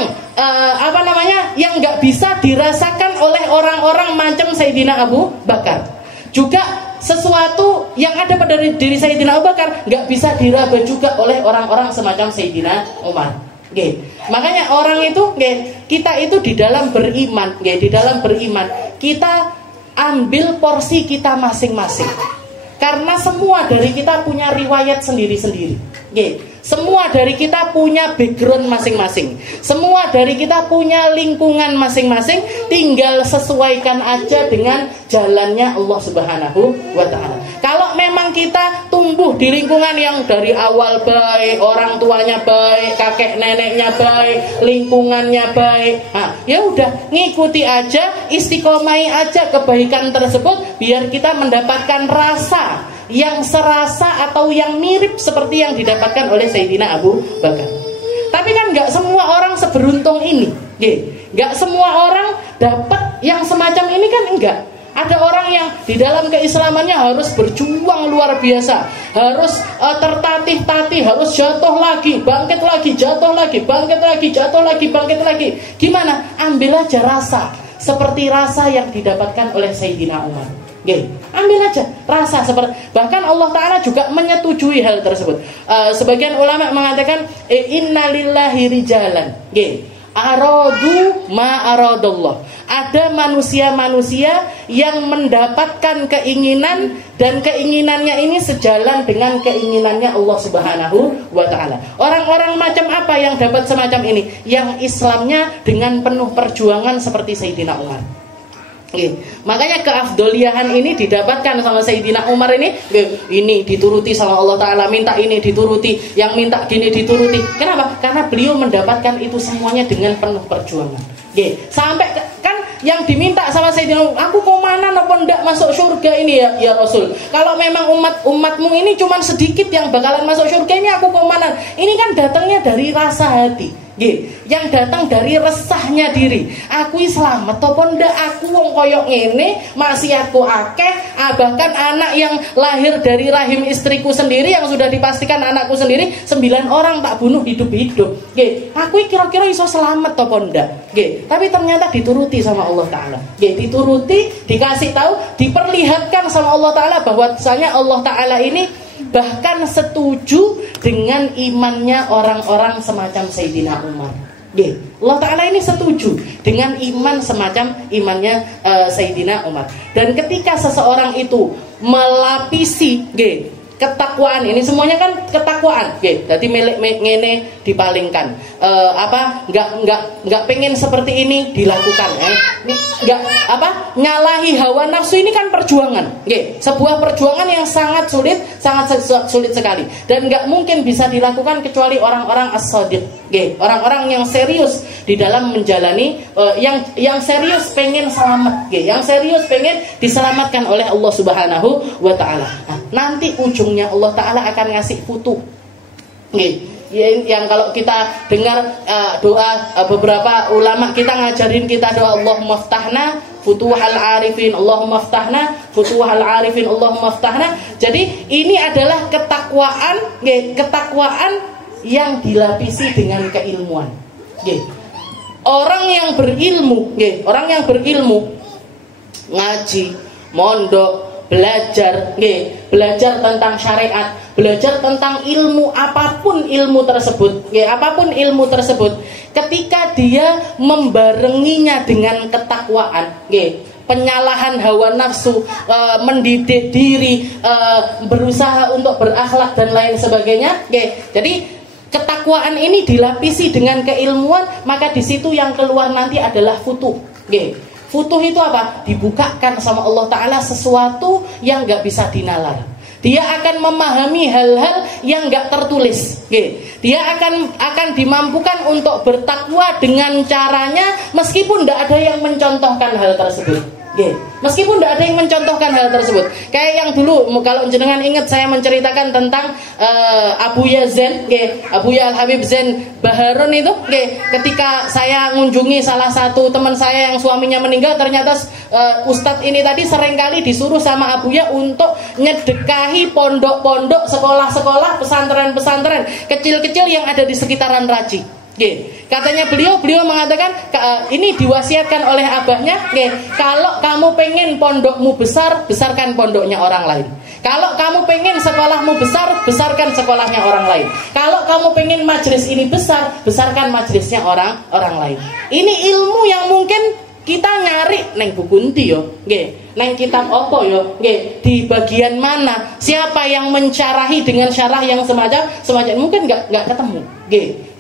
yang nggak bisa dirasakan oleh orang-orang macam Sayyidina Abu Bakar. Juga sesuatu yang ada pada diri Sayyidina Abu Bakar nggak bisa diraba juga oleh orang-orang semacam Sayyidina Umar. Makanya orang itu, kita itu di dalam beriman, kita ambil porsi kita masing-masing. Karena semua dari kita punya riwayat sendiri-sendiri. Semua dari kita punya background masing-masing. Semua dari kita punya lingkungan masing-masing. Tinggal sesuaikan aja dengan jalannya Allah Subhanahu wa Ta'ala. Kalau memang kita tumbuh di lingkungan yang dari awal baik, orang tuanya baik, kakek neneknya baik, lingkungannya baik, ya udah ngikuti aja, istiqomai aja kebaikan tersebut, biar kita mendapatkan rasa yang serasa atau yang mirip seperti yang didapatkan oleh Sayyidina Abu Bakar. Tapi kan nggak semua orang seberuntung ini, nggak semua orang dapat yang semacam ini kan, enggak. Ada orang yang di dalam keislamannya harus berjuang luar biasa, harus tertatih-tatih, harus jatuh lagi, bangkit lagi, jatuh lagi, bangkit lagi, jatuh lagi, bangkit lagi. Gimana? Ambil aja rasa seperti rasa yang didapatkan oleh Sayyidina Umar. Ambil aja rasa seperti, bahkan Allah Ta'ala juga menyetujui hal tersebut. Sebagian ulama mengatakan innalillahi rijalan aradu ma aradallah. Ada manusia-manusia yang mendapatkan keinginan, dan keinginannya ini sejalan dengan keinginannya Allah Subhanahu wa Ta'ala. Orang-orang macam apa yang dapat semacam ini? Yang Islamnya dengan penuh perjuangan seperti Sayyidina Umar. Makanya keafdoliahan ini didapatkan sama Sayyidina Umar ini dituruti sama Allah Ta'ala, minta ini dituruti, yang minta gini dituruti. Kenapa? Karena beliau mendapatkan itu semuanya dengan penuh perjuangan. Sampai kan yang diminta sama Sayyidina Umar, aku komanan apa ndak masuk surga ini ya Rasul. Kalau memang umatmu ini cuma sedikit yang bakalan masuk surga, ini aku komanan. Ini kan datangnya dari rasa hati. Yang datang dari resahnya diri. Aku selamat apa ndak, aku wong koyok ngene, maksiatku akeh, bahkan anak yang lahir dari rahim istriku sendiri yang sudah dipastikan anakku sendiri 9 orang tak bunuh hidup-hidup. Aku kira-kira iso selamat apa ndak. Tapi ternyata dituruti sama Allah Ta'ala. Dituruti, dikasih tahu, diperlihatkan sama Allah Ta'ala bahwasanya Allah Ta'ala ini bahkan setuju dengan imannya orang-orang semacam Sayyidina Umar. Allah Ta'ala ini setuju dengan iman semacam imannya Sayyidina Umar. Dan ketika seseorang itu melapisi ketakwaan, ini semuanya kan ketakwaan. Jadi milik ngene dipalingkan. Nggak pengen seperti ini dilakukan. Nyalahi hawa nafsu ini kan perjuangan. Sebuah perjuangan yang sangat sulit sekali. Dan nggak mungkin bisa dilakukan kecuali orang-orang as-shadiq. Orang-orang yang serius di dalam menjalani, yang serius pengen selamat, yang serius pengen diselamatkan oleh Allah Subhanahu wa Ta'ala. Nanti ujungnya Allah Ta'ala akan ngasih futuh. Yang kalau kita dengar doa beberapa ulama kita ngajarin kita doa Allahumma ftahna futuhal arifin, Allahumma ftahna futuhal arifin, Allahumma ftahna. Jadi ini adalah ketakwaan yang dilapisi dengan keilmuan. Orang yang berilmu ngaji, mondok, belajar tentang syariat, belajar tentang ilmu apapun ilmu tersebut, ketika dia membarenginya dengan ketakwaan, penyalahan hawa nafsu, mendidik diri, berusaha untuk berakhlak dan lain sebagainya. Jadi ketakwaan ini dilapisi dengan keilmuan, maka di situ yang keluar nanti adalah futuh. Futuh itu apa? Dibukakan sama Allah Ta'ala sesuatu yang gak bisa dinalar. Dia akan memahami hal-hal yang gak tertulis. Dia akan dimampukan untuk bertakwa dengan caranya, meskipun gak ada yang mencontohkan hal tersebut. Meskipun tidak ada yang mencontohkan hal tersebut. Kayak yang dulu, kalau jenengan ingat, saya menceritakan tentang Abuya Zain, Abuya Al-Habib Zain Baharun itu. Ketika saya mengunjungi salah satu teman saya yang suaminya meninggal, ternyata Ustadz ini tadi seringkali disuruh sama Abuya untuk nyedekahi pondok-pondok, sekolah-sekolah, pesantren-pesantren kecil-kecil yang ada di sekitaran Raji. Katanya beliau mengatakan, ini diwasiatkan oleh abahnya, kalau kamu pengen pondokmu besar, besarkan pondoknya orang lain. Kalau kamu pengen sekolahmu besar, besarkan sekolahnya orang lain. Kalau kamu pengen majelis ini besar, besarkan majelisnya orang lain. Ini ilmu yang mungkin kita nyari neng buku ndi yo, neng kitab opo yo, di bagian mana, siapa yang mencarahi dengan syarah yang semacam mungkin nggak ketemu.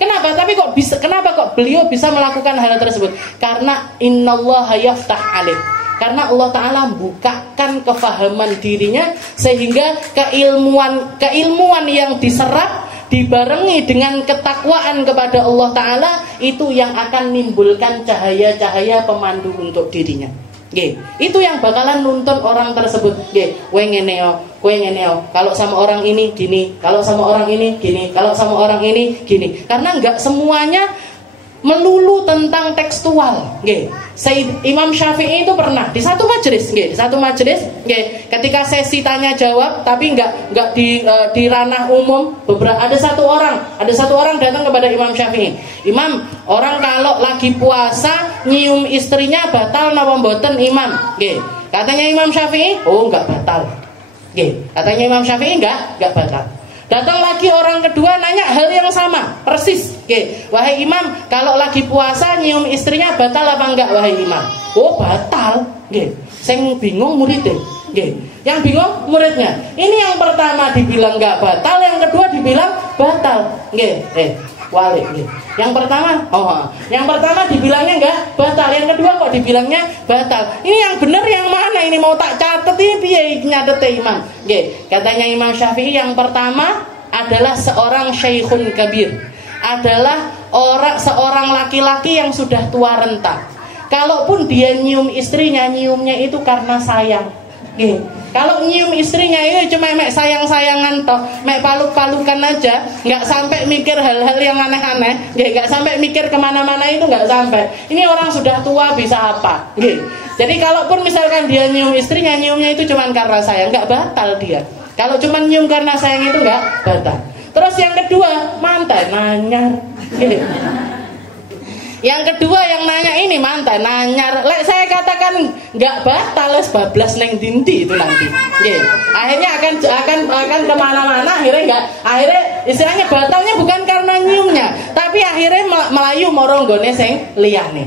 Kenapa? Tapi kenapa kok beliau bisa melakukan hal tersebut? Karena innallaha yaftah alaih. Karena Allah Ta'ala bukakan kefahaman dirinya, sehingga keilmuan yang diserap dibarengi dengan ketakwaan kepada Allah Ta'ala, itu yang akan menimbulkan cahaya-cahaya pemandu untuk dirinya. Itu yang bakalan nuntun orang tersebut. Kowe ngene yo, kalau sama orang ini gini, kalau sama orang ini gini, kalau sama orang ini gini. Karena enggak semuanya melulu tentang tekstual. Sayyid Imam Syafi'i itu pernah di satu majelis, ketika sesi tanya jawab, tapi enggak di ranah umum, ada satu orang datang kepada Imam Syafi'i. Imam, orang kalau lagi puasa nyium istrinya batal napa mboten, Imam? Katanya Imam Syafi'i, oh enggak batal. Katanya Imam Syafi'i enggak batal. Datang lagi orang kedua nanya hal yang sama, persis. Wahai Imam, kalau lagi puasa nyium istrinya batal apa enggak, wahai Imam? Oh, batal. Sing bingung muridnya. Yang bingung muridnya. Ini yang pertama dibilang enggak batal, yang kedua dibilang batal. Walik. Yang pertama dibilangnya enggak batal, yang kedua kok dibilangnya batal. Ini yang benar yang mana? Ini mau tak catet ini piye nyatete Imam? Katanya Imam Syafi'i, yang pertama adalah seorang syekhun kabir, adalah seorang laki-laki yang sudah tua renta. Kalaupun dia nyium istrinya, nyiumnya itu karena sayang. Kalau nyium istrinya itu cuma mek sayang-sayangan toh, mek paluk-palukan aja, nggak sampai mikir hal-hal yang aneh-aneh, nggak sampai mikir kemana-mana, itu nggak sampai. Ini orang sudah tua bisa apa? Jadi kalaupun misalkan dia nyium istrinya, nyiumnya itu cuma karena sayang, nggak batal dia. Kalau cuma nyium karena sayang itu nggak batal. Terus yang kedua, mantan nanyar. Yang kedua yang nanya ini mantan nanyar. Saya katakan nggak batal, bablas neng dinti itu nanti. Akhirnya akan kemana-mana. Akhirnya istilahnya batalnya bukan karena nyiumnya, tapi akhirnya melayu moronggone sing liyane.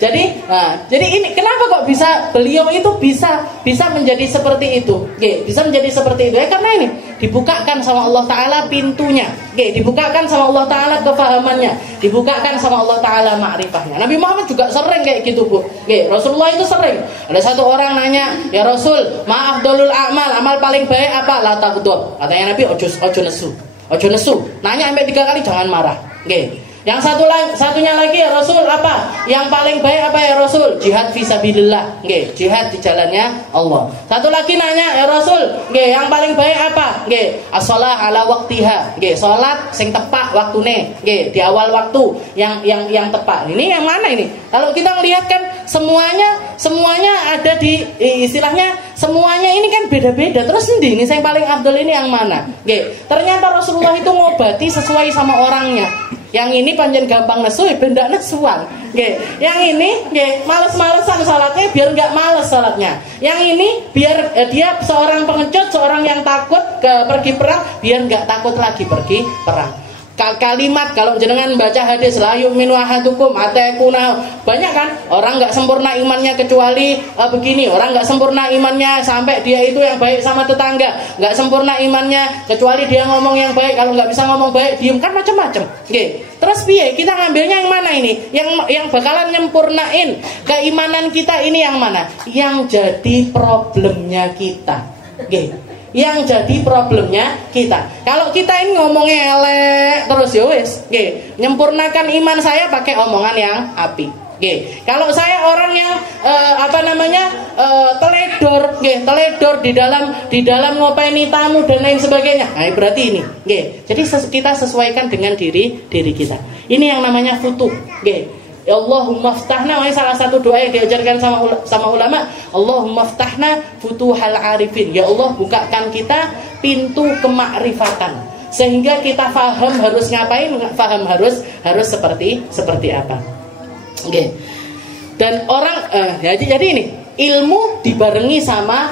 Jadi ini kenapa kok bisa beliau itu bisa menjadi seperti itu? Bisa menjadi seperti itu karena ini dibukakan sama Allah Ta'ala pintunya, dibukakan sama Allah Ta'ala kefahamannya, dibukakan sama Allah Ta'ala ma'rifahnya. Nabi Muhammad juga sering kayak gitu, Bu. Rasulullah itu sering. Ada satu orang nanya, "Ya Rasul, ma afdalul a'mal, amal paling baik apa?" La taghdab. Katanya Nabi, ojo nesu. Nanya sampai 3 kali, jangan marah. Yang satunya lagi, ya Rasul, apa? Yang paling baik apa ya Rasul? Jihad fisabilillah. Jihad di jalannya Allah. Satu lagi nanya, ya Rasul, yang paling baik apa? As-shalah ala waqtiha. Salat sing tepat waktune. Di awal waktu yang tepat. Ini yang mana ini? Kalau kita melihat kan semuanya ada di istilahnya, semuanya ini kan beda-beda. Terus ini yang paling afdal ini yang mana? Ternyata Rasulullah itu ngobati sesuai sama orangnya. Yang ini panjen gampang nesu, benda nesuan. Yang ini males-malesan salatnya, biar nggak males salatnya. Yang ini biar dia seorang pengecut, seorang yang takut pergi perang, biar nggak takut lagi pergi perang. kalimat kalau jenengan baca hadis la yu'minu ahadukum atakuna, banyak kan orang nggak sempurna imannya kecuali begini, orang nggak sempurna imannya sampai dia itu yang baik sama tetangga, nggak sempurna imannya kecuali dia ngomong yang baik, kalau nggak bisa ngomong baik diem, kan macam-macam. Oke, terus piye kita ngambilnya yang mana ini, yang bakalan nyempurnain keimanan kita ini yang mana, yang jadi problemnya kita. Oke, yang jadi problemnya kita. Kalau kita ini ngomongnya elek terus ya wis, nggih, nyempurnakan iman saya pakai omongan yang apik. Nggih. Kalau saya orang yang teledor, nggih, teledor di dalam ngopeni tamu dan lain sebagainya. Nah, berarti ini, nggih. Jadi kita sesuaikan dengan diri kita. Ini yang namanya futuh, nggih. Allahumma ftahna, salah satu doa yang diajarkan sama ulama, Allahumma ftahna futuhal arifin. Ya Allah, bukakan kita pintu kemakrifatan sehingga kita paham harus ngapain, paham harus seperti apa. Oke. Dan orang jadi ini ilmu dibarengi sama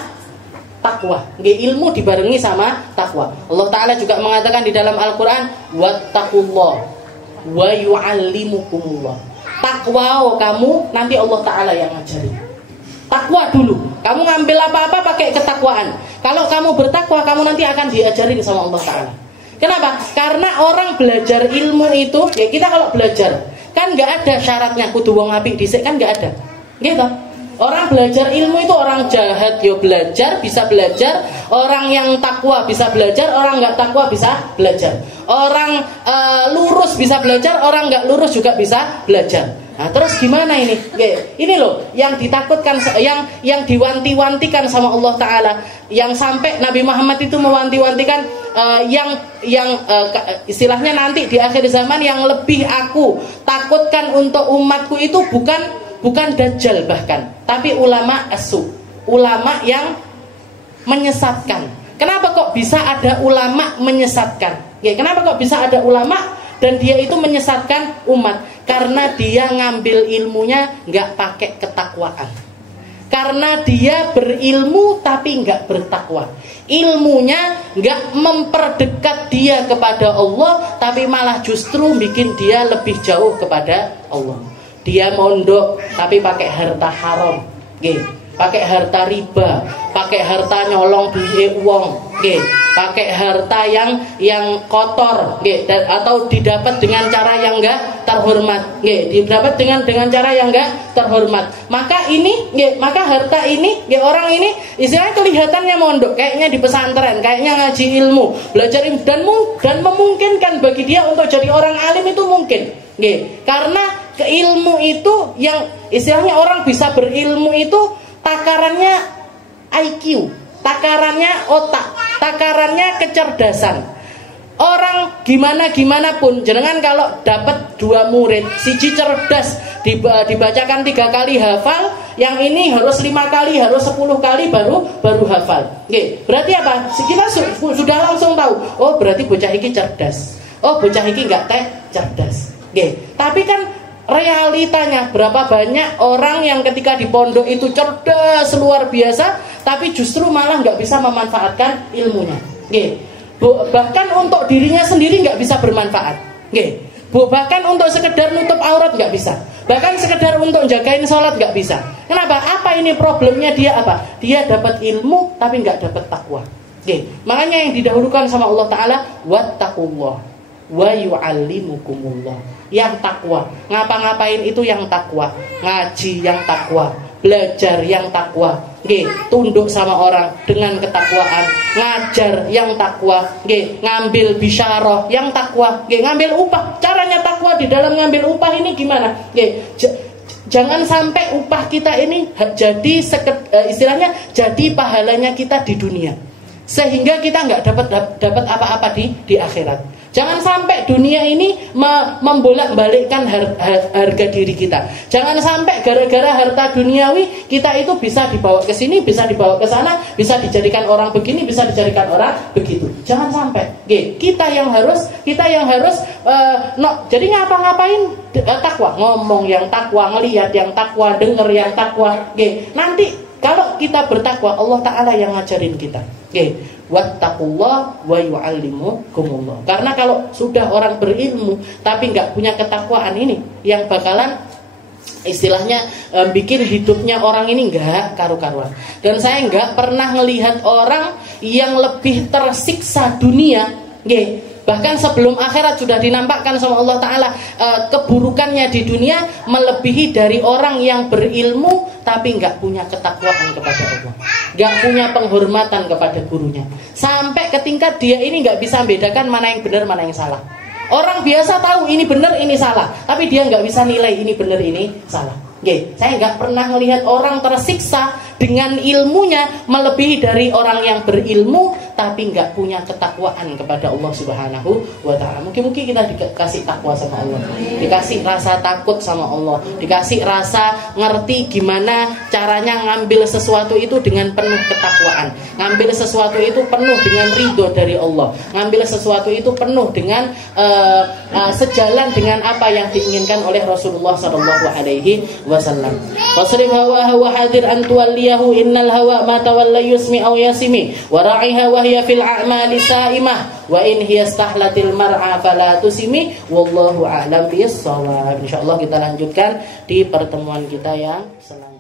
takwa. Ilmu dibarengi sama takwa. Allah Ta'ala juga mengatakan di dalam Al-Quran, wattaqullah wa yu'allimukumullah. Takwa kamu, nanti Allah Ta'ala yang ngajari. Takwa dulu. Kamu ngambil apa-apa pakai ketakwaan. Kalau kamu bertakwa, kamu nanti akan diajarin sama Allah Ta'ala. Kenapa? Karena orang belajar ilmu itu, ya kita kalau belajar kan nggak ada syaratnya kudu wong apik dhisik, kan nggak ada. Gitu. Orang belajar ilmu itu orang jahat yo belajar, bisa belajar. Orang yang takwa bisa belajar, orang nggak takwa bisa belajar. Orang lurus bisa belajar, orang nggak lurus juga bisa belajar. Nah, terus gimana ini? Ini loh yang ditakutkan, yang diwanti-wantikan sama Allah Ta'ala, yang sampai Nabi Muhammad itu mewanti-wantikan istilahnya nanti di akhir zaman yang lebih aku takutkan untuk umatku itu bukan dajjal bahkan, tapi ulama asu, ulama yang menyesatkan. Kenapa kok bisa ada ulama menyesatkan? Kenapa kok bisa ada ulama dan dia itu menyesatkan umat? Karena dia ngambil ilmunya nggak pakai ketakwaan. Karena dia berilmu tapi nggak bertakwa. Ilmunya nggak memperdekat dia kepada Allah, tapi malah justru bikin dia lebih jauh kepada Allah. Dia mondok tapi pakai harta haram, pakai harta riba, pakai harta nyolong duit uang, pakai harta yang kotor, atau didapat dengan cara yang enggak terhormat, didapat dengan cara yang enggak terhormat. Maka harta ini, orang ini istilahnya kelihatannya mondok, kayaknya di pesantren, kayaknya ngaji ilmu, belajar ilmu, dan memungkinkan bagi dia untuk jadi orang alim itu mungkin, karena keilmu itu yang istilahnya orang bisa berilmu itu takarannya IQ, takarannya otak, takarannya kecerdasan. Orang gimana pun, jenengan kalau dapat 2 murid, siji cerdas dibacakan 3 kali hafal, yang ini harus 5 kali, harus 10 kali baru hafal. Berarti apa? Kita sudah langsung tahu. Oh, berarti bocah iki cerdas. Oh, bocah iki enggak cerdas. Tapi kan realitanya berapa banyak orang yang ketika di pondok itu cerdas luar biasa, tapi justru malah nggak bisa memanfaatkan ilmunya. Bahkan untuk dirinya sendiri nggak bisa bermanfaat. Bahkan untuk sekedar nutup aurat nggak bisa. Bahkan sekedar untuk jagain sholat nggak bisa. Kenapa? Apa ini problemnya dia apa? Dia dapat ilmu tapi nggak dapat takwa. Makanya yang didahulukan sama Allah Ta'ala, wattaqullah wa yu'allimukumullah. Yang takwa, ngapa-ngapain itu yang takwa, ngaji yang takwa, belajar yang takwa, tunduk sama orang dengan ketakwaan, ngajar yang takwa, ngambil bisyarah yang takwa, ngambil upah. Caranya takwa di dalam ngambil upah ini gimana? Jangan sampai upah kita ini jadi istilahnya jadi pahalanya kita di dunia, sehingga kita nggak dapat apa-apa di akhirat. Jangan sampai dunia ini membolak-balikkan harga diri kita. Jangan sampai gara-gara harta duniawi kita itu bisa dibawa ke sini, bisa dibawa ke sana, bisa dijadikan orang begini, bisa dijadikan orang begitu. Jangan sampai. Kita yang harus jadi ngapa-ngapain takwa, ngomong yang takwa, ngelihat yang takwa, denger yang takwa. Nanti Kalau kita bertakwa, Allah Ta'ala yang ngajarin kita. Oke, wattaqullah wa yu'allimukumullah. Karena kalau sudah orang berilmu tapi nggak punya ketakwaan, ini yang bakalan istilahnya bikin hidupnya orang ini nggak karu-karuan. Dan saya nggak pernah melihat orang yang lebih tersiksa dunia, bahkan sebelum akhirat sudah dinampakkan sama Allah Ta'ala keburukannya di dunia melebihi dari orang yang berilmu tapi nggak punya ketakwaan kepada Allah, nggak punya penghormatan kepada gurunya, sampai ke tingkat dia ini nggak bisa membedakan mana yang benar mana yang salah. Orang biasa tahu ini benar ini salah, tapi dia nggak bisa nilai ini benar ini salah. Saya nggak pernah melihat orang tersiksa dengan ilmunya melebihi dari orang yang berilmu tapi nggak punya ketakwaan kepada Allah Subhanahu wa Ta'ala. Mungkin kita dikasih takwa sama Allah, dikasih rasa takut sama Allah, dikasih rasa ngerti gimana caranya ngambil sesuatu itu dengan penuh ketakwaan, ngambil sesuatu itu penuh dengan ridho dari Allah, ngambil sesuatu itu penuh dengan sejalan dengan apa yang diinginkan oleh Rasulullah Sallallahu Alaihi Wasallam. Wasrif hawa hawa hadir antuwaliyahu innal hawa ma tawalla yusmi aw yasimi wa ra'iha wa hiya fil a'mali sa'imah wa in hiya stahlatil mar'a fala tusimi wallahu a'lam bis shawab. Insyaallah kita lanjutkan di pertemuan kita yang selanjutnya.